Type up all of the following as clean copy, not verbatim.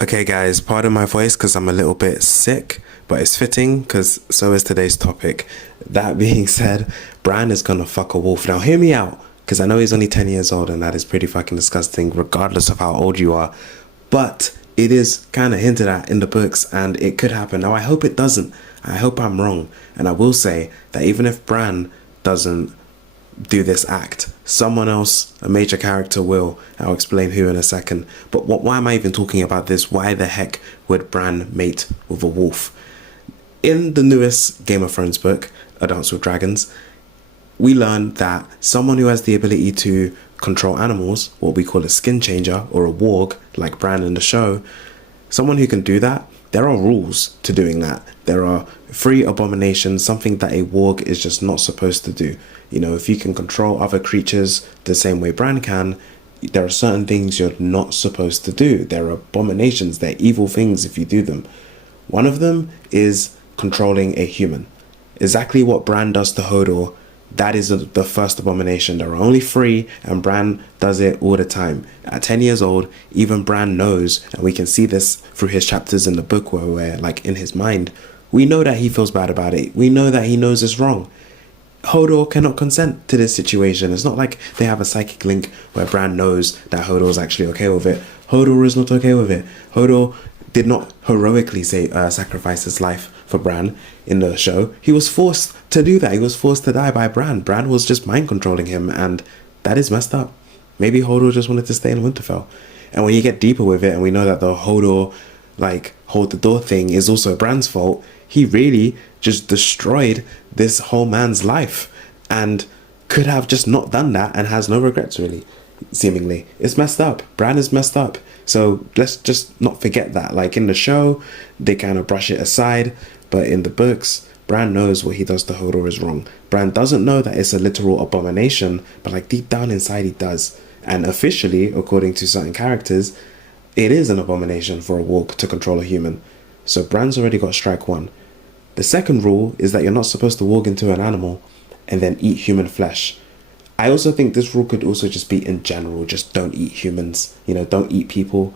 Okay, guys, pardon my voice because I'm a little bit sick, but it's fitting because so is today's topic. That being said, Bran is gonna fuck a wolf. Now, hear me out because I know he's only 10 years old and that is pretty fucking disgusting, regardless of how old you are. But it is kind of hinted at in the books and it could happen. Now, I hope it doesn't. I hope I'm wrong. And I will say that even if Bran doesn't do this act. Someone else, a major character, will. I'll explain who in a second. But why am I even talking about this? Why the heck would Bran mate with a wolf? In the newest Game of Thrones book, A Dance with Dragons, we learn that someone who has the ability to control animals, what we call a skin changer or a warg, like Bran in the show, someone who can do that, there are rules to doing that. There are three abominations, something that a warg is just not supposed to do. You know, if you can control other creatures the same way Bran can, there are certain things you're not supposed to do. There are abominations, they're evil things if you do them. One of them is controlling a human. Exactly what Bran does to Hodor, that is the first abomination. There are only three, and Bran does it all the time. At 10 years old, even Bran knows, and we can see this through his chapters in the book where like, in his mind, we know that he feels bad about it. We know that he knows it's wrong. Hodor cannot consent to this situation. It's not like they have a psychic link where Bran knows that Hodor is actually okay with it. Hodor is not okay with it. Hodor did not heroically sacrifice his life for Bran in the show. He was forced to do that. He was forced to die by Bran. Bran was just mind controlling him, and that is messed up. Maybe Hodor just wanted to stay in Winterfell. And when you get deeper with it, and we know that the Hodor, like, hold the door thing is also Bran's fault, he really just destroyed this whole man's life and could have just not done that and has no regrets, really, seemingly. It's messed up. Bran is messed up. So let's just not forget that. Like, in the show, they kind of brush it aside, but in the books, Bran knows what he does to Hodor is wrong. Bran doesn't know that it's a literal abomination, but like deep down inside he does. And officially, according to certain characters, it is an abomination for a warg to control a human. So Bran's already got strike one. The second rule is that you're not supposed to walk into an animal and then eat human flesh. I also think this rule could also just be in general, just don't eat humans, you know, don't eat people.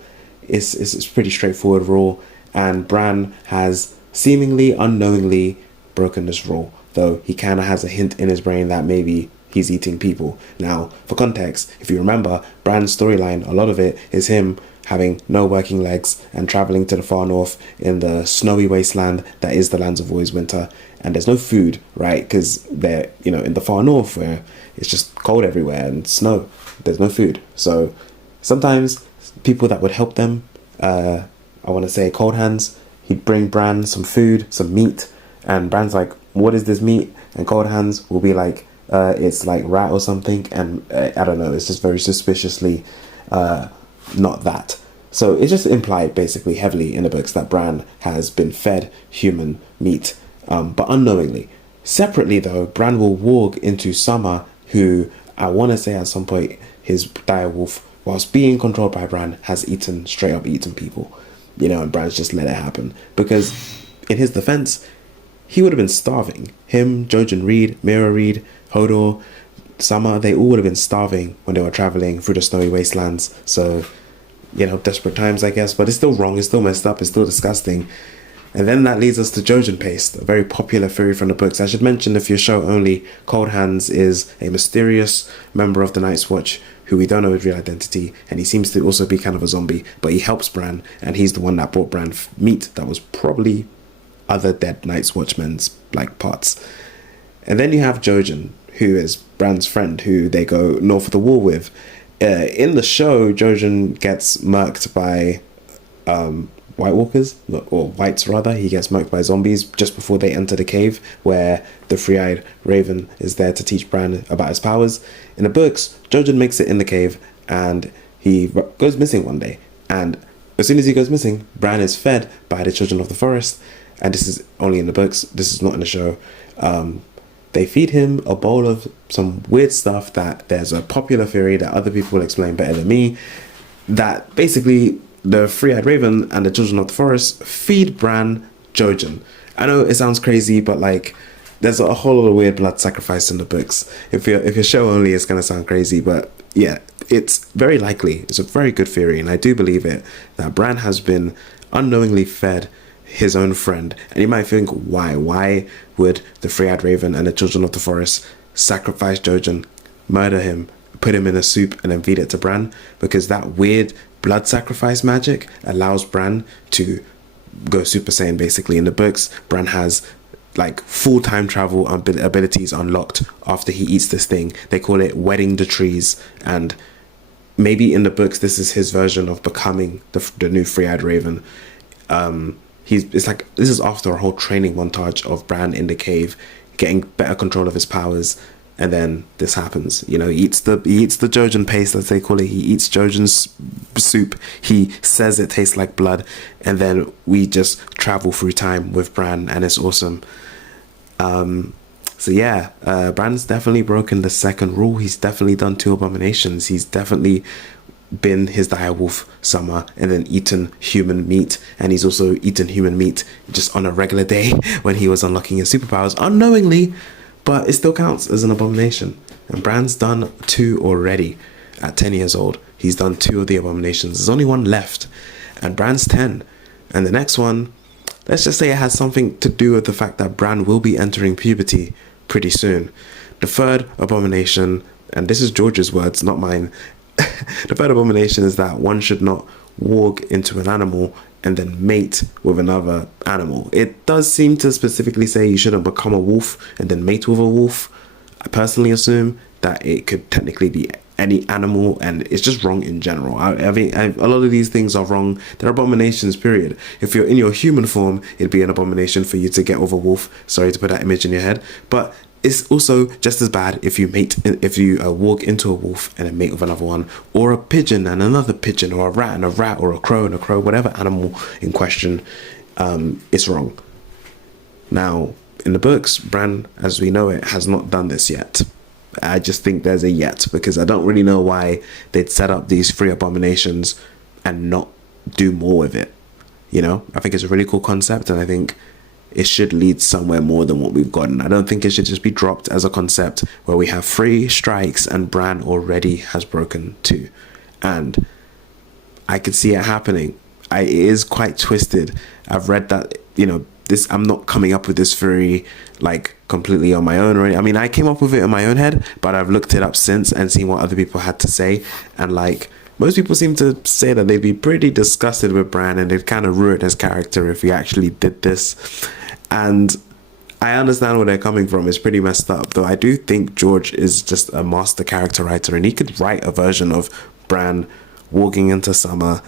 It's a pretty straightforward rule, and Bran has seemingly unknowingly broken this rule, though he kind of has a hint in his brain that maybe he's eating people. Now, for context, if you remember, Bran's storyline, a lot of it is him having no working legs and traveling to the far north in the snowy wasteland that is the lands of always winter, and there's no food, right? Because they're, you know, in the far north where it's just cold everywhere and snow, there's no food. So sometimes people that would help them, I want to say cold hands, he'd bring Bran some food, some meat, and Bran's like, what is this meat? And cold hands will be like, it's like rat or something, and I don't know, it's just very suspiciously not that. So it's just implied basically heavily in the books that Bran has been fed human meat, but unknowingly. Separately though, Bran will walk into Summer, who I want to say at some point his direwolf, whilst being controlled by Bran, has straight up eaten people, you know, and Bran's just let it happen because in his defense, he would have been starving. Him, Jojen Reed, Mira Reed, Hodor, Summer, they all would have been starving when they were traveling through the snowy wastelands. So, you know, desperate times, I guess, but it's still wrong, it's still messed up, it's still disgusting. And then that leads us to Jojen Paste, a very popular theory from the books. I should mention, if you're show only, Cold Hands is a mysterious member of the Night's Watch who we don't know his real identity, and he seems to also be kind of a zombie, but he helps Bran, and he's the one that brought Bran meat that was probably other dead Night's Watchmen's like parts. And then you have Jojen, who is Bran's friend, who they go north of the wall with. In the show, Jojen gets murked by White Walkers, or Whites rather. He gets murked by zombies just before they enter the cave where the three-eyed raven is there to teach Bran about his powers. In the books, Jojen makes it in the cave and he goes missing one day. And as soon as he goes missing, Bran is fed by the children of the forest. And this is only in the books, this is not in the show. They feed him a bowl of some weird stuff that there's a popular theory that other people will explain better than me, that basically the three-eyed raven and the children of the forest feed Bran Jojen. I know it sounds crazy, but like, there's a whole lot of weird blood sacrifice in the books. If you're show only, it's gonna sound crazy, but yeah, it's very likely. It's a very good theory, and I do believe it, that Bran has been unknowingly fed his own friend. And you might think, why? Why would the Three-Eyed Raven and the Children of the Forest sacrifice Jojen, murder him, put him in a soup, and then feed it to Bran? Because that weird blood sacrifice magic allows Bran to go Super Saiyan, basically. In the books, Bran has like full time travel abilities unlocked after he eats this thing. They call it wedding the trees, and maybe in the books this is his version of becoming the new Three-Eyed Raven. It's like this is after a whole training montage of Bran in the cave, getting better control of his powers, and then this happens. You know, he eats the Jojen paste, as they call it. He eats Jojen's soup. He says it tastes like blood, and then we just travel through time with Bran, and it's awesome. So yeah, Bran's definitely broken the second rule. He's definitely done 2 abominations. He's definitely been his direwolf summer and then eaten human meat, and he's also eaten human meat just on a regular day when he was unlocking his superpowers unknowingly, but it still counts as an abomination. And Bran's done 2 already. At 10 years old, he's done 2 of the abominations. There's only 1 left, and Bran's 10. And the next one, let's just say it has something to do with the fact that Bran will be entering puberty pretty soon. The 3rd abomination, and this is George's words, not mine. The 3rd abomination is that one should not walk into an animal and then mate with another animal. It does seem to specifically say you shouldn't become a wolf and then mate with a wolf. I personally assume that it could technically be any animal, and it's just wrong in general. I mean, a lot of these things are wrong. They're abominations, period. If you're in your human form, it'd be an abomination for you to get with a wolf. Sorry to put that image in your head, but it's also just as bad if you walk into a wolf and then mate with another one, or a pigeon and another pigeon, or a rat and a rat, or a crow and a crow, whatever animal in question. It's wrong. Now, in the books, Bran, as we know it, has not done this yet. I just think there's a yet, because I don't really know why they'd set up these 3 abominations and not do more with it. You know, I think it's a really cool concept, and I think it should lead somewhere more than what we've gotten. I don't think it should just be dropped as a concept where we have 3 strikes and Bran already has broken 2. And I could see it happening. It is quite twisted. I've read that, you know, this, I'm not coming up with this theory like completely on my own, or I mean, I came up with it in my own head, but I've looked it up since and seen what other people had to say, and like most people seem to say that they'd be pretty disgusted with Bran and they'd kind of ruin his character if he actually did this. And I understand where they're coming from. It's pretty messed up, though I do think George is just a master character writer, and he could write a version of Bran walking into summer,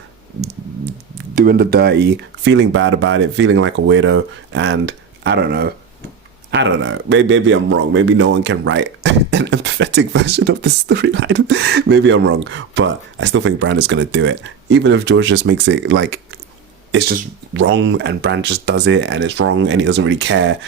doing the dirty, feeling bad about it, feeling like a weirdo, and I don't know. Maybe I'm wrong. Maybe no one can write an empathetic version of the storyline. Maybe I'm wrong, but I still think Bran is gonna do it, even if George just makes it like it's just wrong and Bran just does it and it's wrong and he doesn't really care.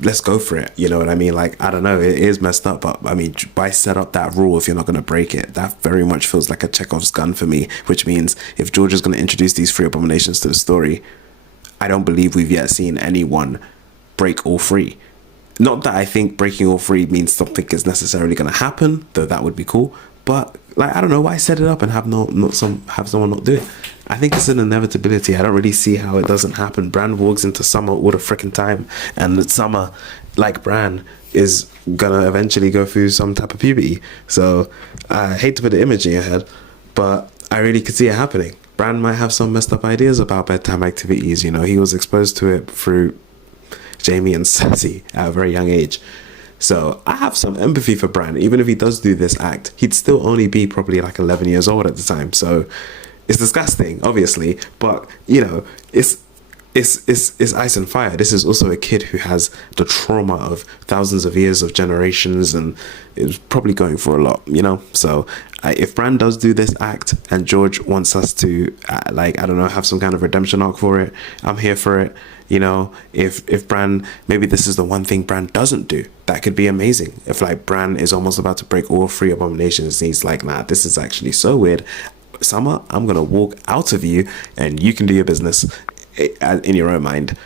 Let's go for it. You know what I mean? Like, I don't know, it is messed up, but I mean, why set up that rule if you're not going to break it? That very much feels like a Chekhov's gun for me, which means if George is going to introduce these 3 abominations to the story, I don't believe we've yet seen anyone break all 3. Not that I think breaking all 3 means something is necessarily going to happen, though that would be cool, but like, I don't know, why set it up and have someone not do it? I think it's an inevitability. I don't really see how it doesn't happen. Bran walks into summer all the freaking time, and summer, like Bran, is gonna eventually go through some type of puberty. So I hate to put the image in your head, but I really could see it happening. Bran might have some messed up ideas about bedtime activities. You know, he was exposed to it through Jaime and Cersei at a very young age. So I have some empathy for Bran. Even if he does do this act, he'd still only be probably like 11 years old at the time. So it's disgusting, obviously, but you know, it's ice and fire. This is also a kid who has the trauma of thousands of years of generations, and it's probably going for a lot, you know. So if Bran does do this act and George wants us to like, I don't know, have some kind of redemption arc for it, I'm here for it. You know, if Bran, maybe this is the one thing Bran doesn't do, that could be amazing. If like Bran is almost about to break all 3 abominations and he's like, nah, this is actually so weird, Summer, I'm gonna walk out of you and you can do your business in your own mind.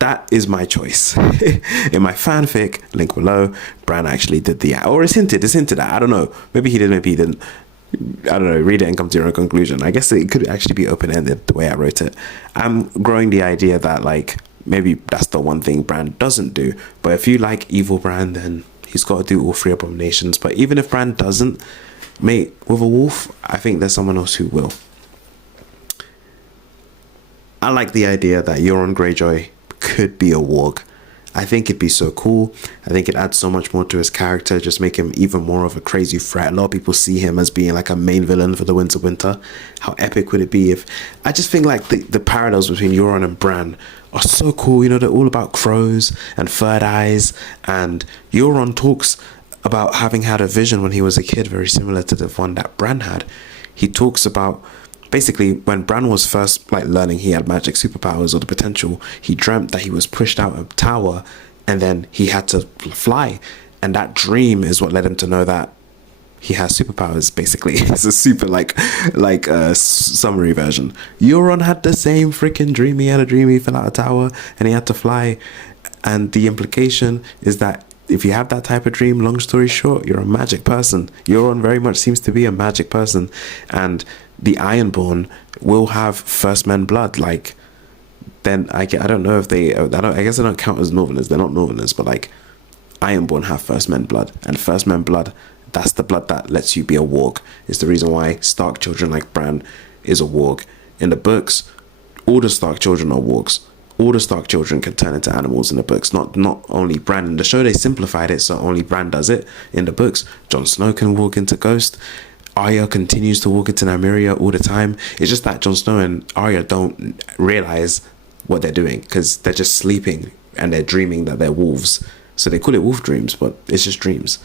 that is my choice. In my fanfic, link below, Bran actually did the, or it's hinted at, I don't know. Maybe he did, maybe he didn't. I don't know, read it and come to your own conclusion. I guess it could actually be open-ended the way I wrote it. I'm growing the idea that, like, maybe that's the one thing Bran doesn't do. But if you like evil Bran, then he's got to do all three abominations. But even if Bran doesn't mate with a wolf, I think there's someone else who will. I like the idea that Euron Greyjoy could be a warg. I think it'd be so cool. I think it adds so much more to his character, just make him even more of a crazy threat. A lot of people see him as being like a main villain for the Winter. How epic would it be if... I just think like the parallels between Euron and Bran are so cool. You know, they're all about crows and third eyes, and Euron talks about having had a vision when he was a kid very similar to the one that Bran had. He talks about... Basically, when Bran was first like learning he had magic superpowers or the potential, he dreamt that he was pushed out of a tower and then he had to fly. And that dream is what led him to know that he has superpowers, basically. It's a super summary version. Euron had the same freaking dream. He had a dream he fell out a tower and he had to fly. And the implication is that if you have that type of dream, long story short, you're a magic person. Euron very much seems to be a magic person. And the Ironborn will have First Men blood. Like, then I don't know if they... I guess they don't count as Northerners. They're not Northerners, but like, Ironborn have First Men blood. And First Men blood, that's the blood that lets you be a warg. It's the reason why Stark children like Bran is a warg. In the books, all the Stark children are wargs. All the Stark children can turn into animals in the books. Not only Bran. In the show, they simplified it, so only Bran does it. In the books, Jon Snow can walk into Ghost. Arya continues to walk into Nymeria all the time. It's just that Jon Snow and Arya don't realize what they're doing because they're just sleeping and they're dreaming that they're wolves. So they call it wolf dreams, but it's just dreams.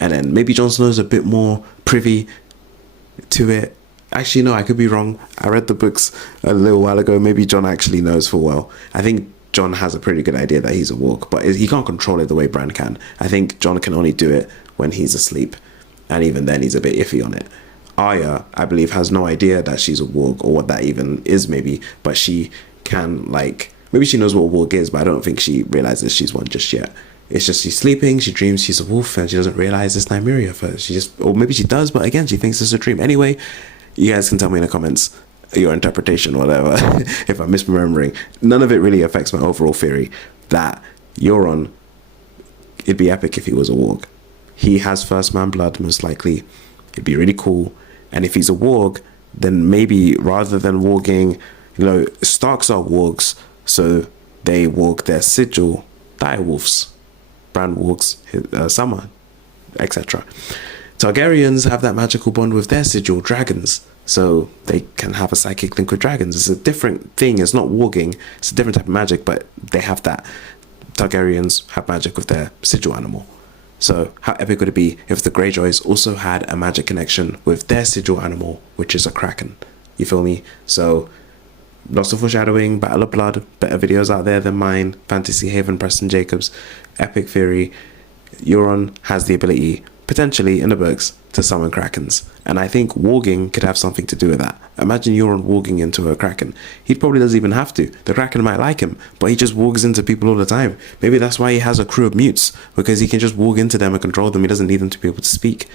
And then maybe Jon Snow's a bit more privy to it. Actually, no, I could be wrong. I read the books a little while ago. Maybe Jon actually knows full well. I think Jon has a pretty good idea that he's a warg, but he can't control it the way Bran can. I think Jon can only do it when he's asleep. And even then, he's a bit iffy on it. Arya, I believe, has no idea that she's a warg or what that even is, maybe. But she can, like... Maybe she knows what a warg is, but I don't think she realizes she's one just yet. It's just she's sleeping, she dreams she's a wolf, and she doesn't realize it's Nymeria first. She just... Or maybe she does, but again, she thinks it's a dream. Anyway, you guys can tell me in the comments your interpretation, whatever, if I'm misremembering. None of it really affects my overall theory that Euron... It'd be epic if he was a warg. He has First Man blood, most likely. It'd be really cool. And if he's a warg, then maybe rather than warging, you know, Starks are wargs, so they warg their sigil, direwolves. Bran wargs Summer, etc. Targaryens have that magical bond with their sigil, dragons, so they can have a psychic link with dragons. It's a different thing. It's not warging. It's a different type of magic, but they have that. Targaryens have magic with their sigil animal. So how epic would it be if the Greyjoys also had a magic connection with their sigil animal, which is a kraken? You feel me? So lots of foreshadowing, Battle of Blood, better videos out there than mine, Fantasy Haven, Preston Jacobs, epic theory. Euron has the ability, potentially in the books, to summon krakens. And I think warging could have something to do with that. Imagine Euron warging into a kraken. He probably doesn't even have to. The kraken might like him, but he just wargs into people all the time. Maybe that's why he has a crew of mutes, because he can just warg into them and control them. He doesn't need them to be able to speak.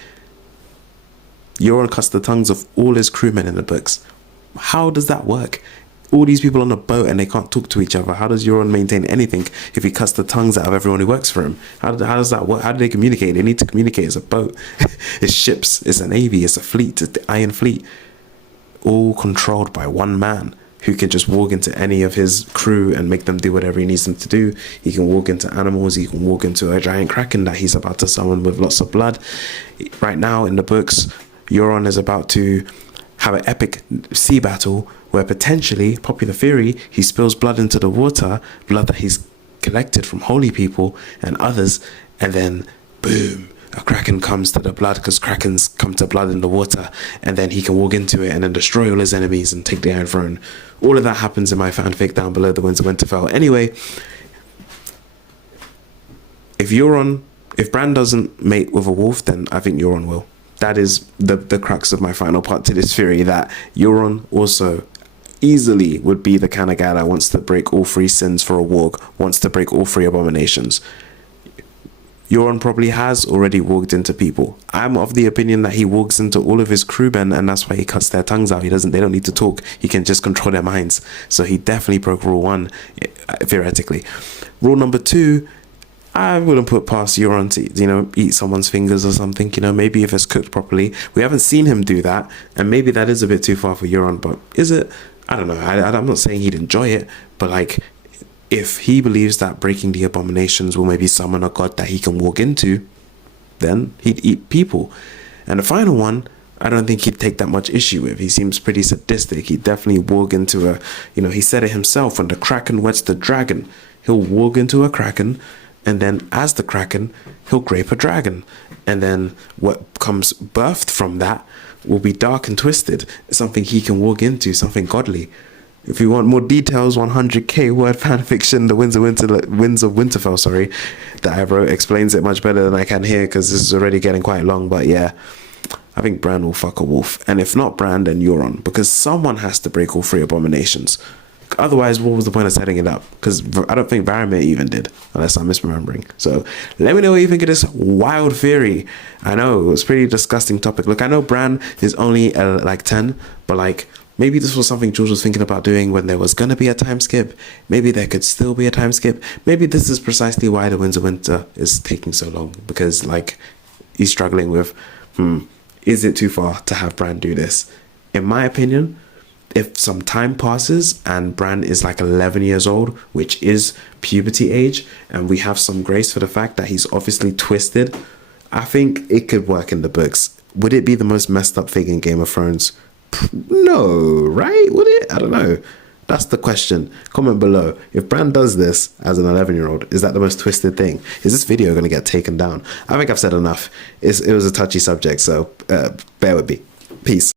Euron cuts the tongues of all his crewmen in the books. How does that work? All these people on a boat and they can't talk to each other. How does Euron maintain anything if he cuts the tongues out of everyone who works for him? How does that work? How do they communicate? They need to communicate. It's a boat. It's ships. It's a navy. It's a fleet. It's the Iron Fleet. All controlled by one man who can just walk into any of his crew and make them do whatever he needs them to do. He can walk into animals. He can walk into a giant kraken that he's about to summon with lots of blood. Right now in the books, Euron is about to have an epic sea battle where potentially, popular theory, he spills blood into the water, blood that he's collected from holy people and others, and then boom, a kraken comes to the blood, because krakens come to blood in the water, and then he can walk into it and then destroy all his enemies and take the Iron Throne. All of that happens in my fanfic down below, The Winds of Winterfell. Anyway, if Bran doesn't mate with a wolf, then I think Euron will. That is the crux of my final part to this theory, that Euron also easily would be the kind of guy that wants to break all three sins for a warg, wants to break all three abominations. Euron probably has already walked into people. I'm of the opinion that he walks into all of his crewmen, and that's why he cuts their tongues out. They don't need to talk. He can just control their minds. So he definitely broke rule 1, theoretically. Rule number 2, I wouldn't put past Euron to, eat someone's fingers or something, maybe if it's cooked properly. We haven't seen him do that, and maybe that is a bit too far for Euron, but is it? I don't know. I'm not saying he'd enjoy it, but like, if he believes that breaking the abominations will maybe summon a god that he can walk into, then he'd eat people. And the final one, I don't think he'd take that much issue with. He seems pretty sadistic. He'd definitely walk into he said it himself, when the Kraken wets the dragon, he'll walk into a Kraken, and then as the Kraken, he'll grape a dragon. And then what comes birthed from that will be dark and twisted. Something he can walk into, something godly. If you want more details, 100k word fanfiction, The Winds of Winterfell, that I wrote explains it much better than I can here, because this is already getting quite long. But yeah, I think Bran will fuck a wolf. And if not Bran, then Euron, because someone has to break all three abominations. Otherwise, what was the point of setting it up? Because I don't think Varamir even did, unless I'm misremembering. So let me know what you think of this wild theory. I know it was a pretty disgusting topic. Look, I know Bran is only like 10, but like, maybe this was something George was thinking about doing when there was going to be a time skip. Maybe there could still be a time skip. Maybe this is precisely why The Winds of Winter is taking so long. Because, like, he's struggling with, is it too far to have Bran do this? In my opinion, if some time passes and Bran is like 11 years old, which is puberty age, and we have some grace for the fact that he's obviously twisted, I think it could work in the books. Would it be the most messed up thing in Game of Thrones? No, right? Would it? I don't know. That's the question. Comment below. If Bran does this as an 11-year-old, is that the most twisted thing? Is this video going to get taken down? I think I've said enough. It was a touchy subject, so bear with me. Peace.